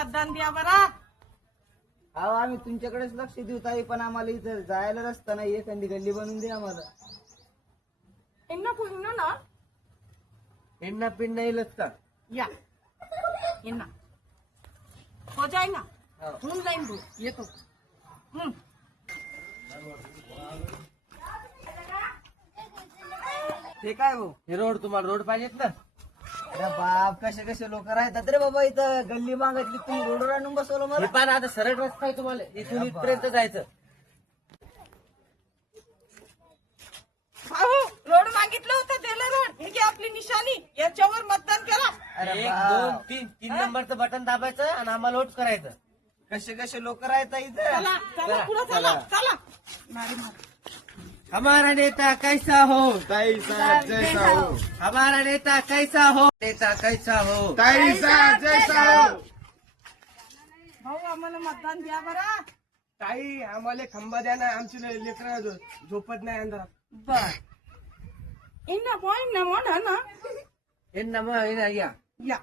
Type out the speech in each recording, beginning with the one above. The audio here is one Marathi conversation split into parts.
मतदान द्या बरा. अहो आम्ही तुमच्याकडेच लक्ष देऊ ताई, पण आम्हाला इथं जायला रस्ता नाही. एखादी गल्ली बनवून द्या आम्हाला. इन्ना पुन्हा ना पिंडा पिंडा येईलच का? या इन्ना हो जाय ना. हो. होऊन जाईन भाऊ, येतो. ते काय भाऊ? हे रोड तुम्हाला रोड पाहिजेत ना? अरे बाप, कसे कसे लोक राहतात रे बाबा इथं. गल्ली मागतली तुम्ही रोडवर आणून बसवलं हे मला. पण आता सरळ रस्ता आहे तुम्हाला, इथून इथपर्यंत जायचं. भाऊ रोड मागितलं होतं, दिलं रोड. हे घे आपली निशाणी, याच्यावर मतदान करा. अरे 1 बाप, 2 3 3 नंबरचं बटन दाबायचं आणि आम्हाला वोट करायचं. कसे कसे लोक राहतात इथं. चला चला पुढे चला चला. मारी मारी. हमारा नेता कैसा हो, कैसा जैसा हो, हमारा नेता कैसा हो, नेता कैसा हो. कैसा जैसा हो. भाऊ आम्हाला मतदान द्या बरा. ताई आम्हाला खंबा द्या ना, आमची लेकर झोपत नाही अंधारात. बर इन्ना पॉइंट ना म्हणा ना. यांना मग हे नाही या. या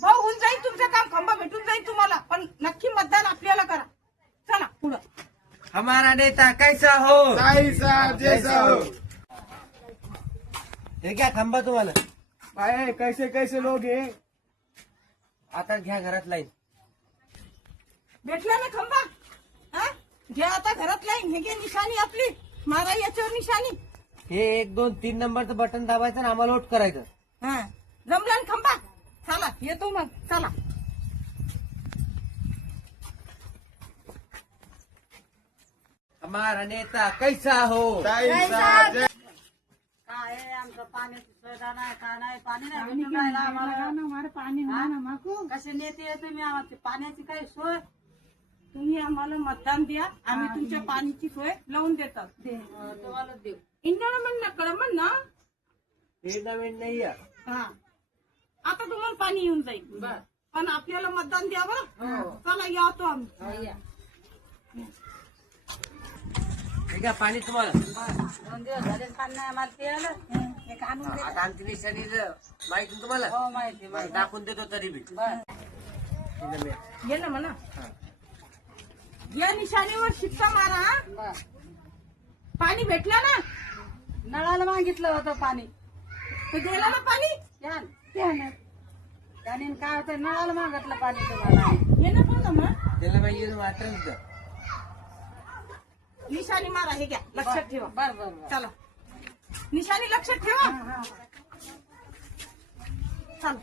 भाऊ होऊन जाईल तुमचं काम. खंबा भेटून जाईल तुम्हाला, पण नक्की मतदान आपल्याला करा. चला पुढं. हमारा नेता कैसा हो. कैसा जैसा हो. हे घ्या थांबा तुम्हाला. काय कैसे कैसे लोग है. आता घ्या घरात लाईन. भेटला ना खंबा. हा घ्या आता घरात लाईन. हे घे निशाणी आपली. मारा याच्यावर निशाणी. हे 1 2 3 नंबरचं बटन दाबायचं आणि आम्हाला वोट करायचं. हा जमला ना खंबा. चला येतो मग. चला हमारा नेता कैसा हो. कैसा जैसा. काय आहे, आमचं पाण्याची सुविधा नाही, काय नाही, पाणी नाही भेटून राहिलं आम्हाला. पाणी कसे नेते आहे तुम्ही, आम्हाला पाण्याची काही सोय. तुम्ही आम्हाला मतदान द्या, आम्ही तुमच्या पाण्याची सोय लावून देतात. तुम्हाला देऊ. इंडियाला म्हण ना कळमण ना. हे नवीन नाही या. हा आता तुम्हाला पाणी येऊन जाईल. बर पण आपल्याला मतदान द्या बरं. चला येतो आम्ही. या. हे घ्या पाणी तुम्हाला. 2 दिवस झाले पाणी नाही आम्हाला प्यायला. एक आणून दे. आता आमची निशाणी माहिती ना तुम्हाला. हो माहिती माहिती. दाखवून देतो तरी बी. बर ये ना म्हणा. या निशाणीवर शिक्का मारा. हा? बर. पाणी भेटलं ना. नळाला मागितलं होतं पाणी. ते दिलं ना पाणी. या ना. त्याने काय होतं, नळाला मागितलं पाणी तुम्हाला. ये ना बघा मग. त्याला पाहिजे वाटत. निशाणी मारा. हे घ्या लक्षात ठेवा. बर बर बर. चला निशाणी लक्षात ठेवा. चला